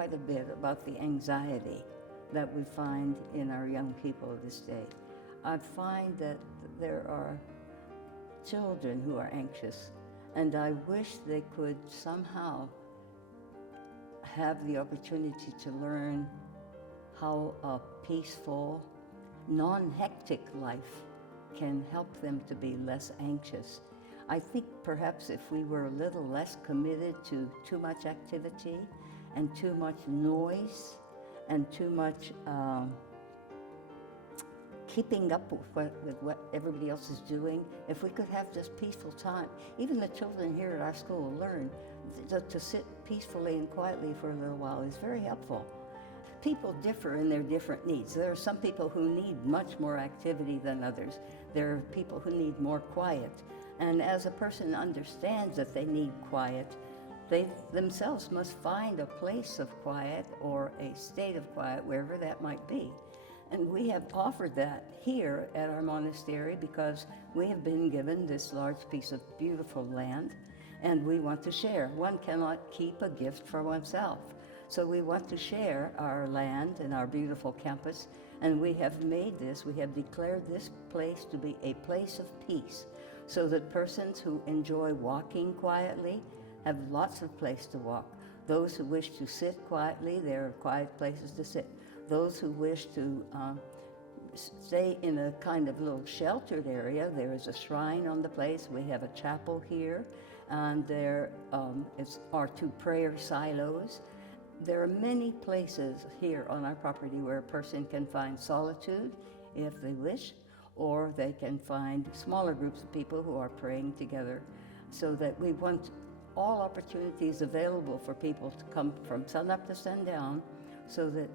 quite a bit about the anxiety that we find in our young people this day. I find that there are children who are anxious, and I wish they could somehow have the opportunity to learn how a peaceful, non-hectic life can help them to be less anxious. I think perhaps if we were a little less committed to too much activity and too much noise and too much keeping up with what everybody else is doing, if we could have just peaceful time. Even the children here at our school learn to sit peacefully and quietly for a little while is very helpful. People differ in their different needs. There are some people who need much more activity than others. There are people who need more quiet. And as a person understands that they need quiet, they themselves must find a place of quiet or a state of quiet, wherever that might be. And we have offered that here at our monastery because we have been given this large piece of beautiful land, and we want to share. One cannot keep a gift for oneself. So we want to share our land and our beautiful campus, and we have declared this place to be a place of peace, so that persons who enjoy walking quietly have lots of place to walk. Those who wish to sit quietly, there are quiet places to sit. Those who wish to stay in a kind of little sheltered area, there is a shrine on the place. We have a chapel here, and there are 2 prayer silos. There are many places here on our property where a person can find solitude if they wish, or they can find smaller groups of people who are praying together, so that we want all opportunities available for people to come from sunup to sundown, so that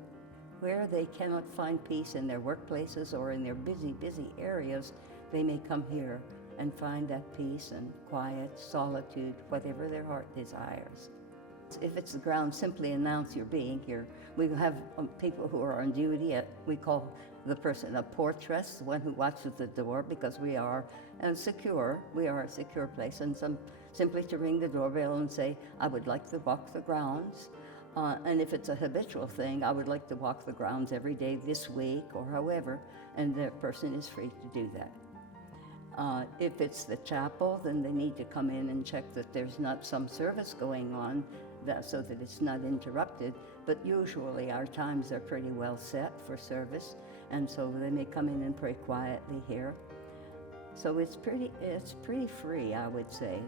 where they cannot find peace in their workplaces or in their busy areas, they may come here and find that peace and quiet, solitude, whatever their heart desires. If it's the ground, simply announce your being here. We have people who are on duty. We call the person a portress, the one who watches the door, because we are secure. We are a secure place, and simply to ring the doorbell and say, I would like to walk the grounds. And if it's a habitual thing, I would like to walk the grounds every day this week, or however, and the person is free to do that. If it's the chapel, then they need to come in and check that there's not some service going on, so that it's not interrupted. But usually our times are pretty well set for service, and so they may come in and pray quietly here. So it's pretty free, I would say.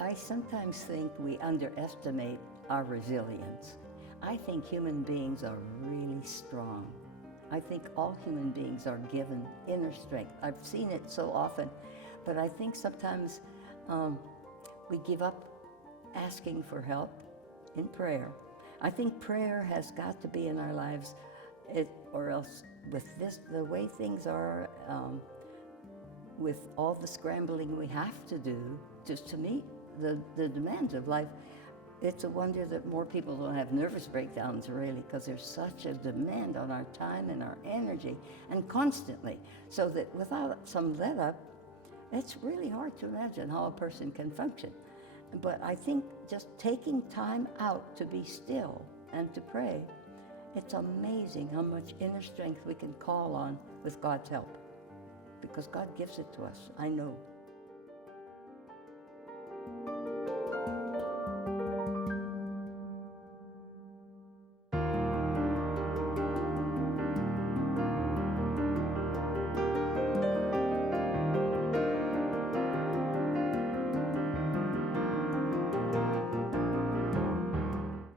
I sometimes think we underestimate our resilience. I think human beings are really strong. I think all human beings are given inner strength. I've seen it so often, but I think sometimes we give up asking for help in prayer. I think prayer has got to be in our lives, or else with the way things are, with all the scrambling we have to do just to meet the demands of life, it's a wonder that more people don't have nervous breakdowns, really, because there's such a demand on our time and our energy, and constantly. So that without some let-up, it's really hard to imagine how a person can function. But I think just taking time out to be still and to pray, it's amazing how much inner strength we can call on with God's help, because God gives it to us, I know.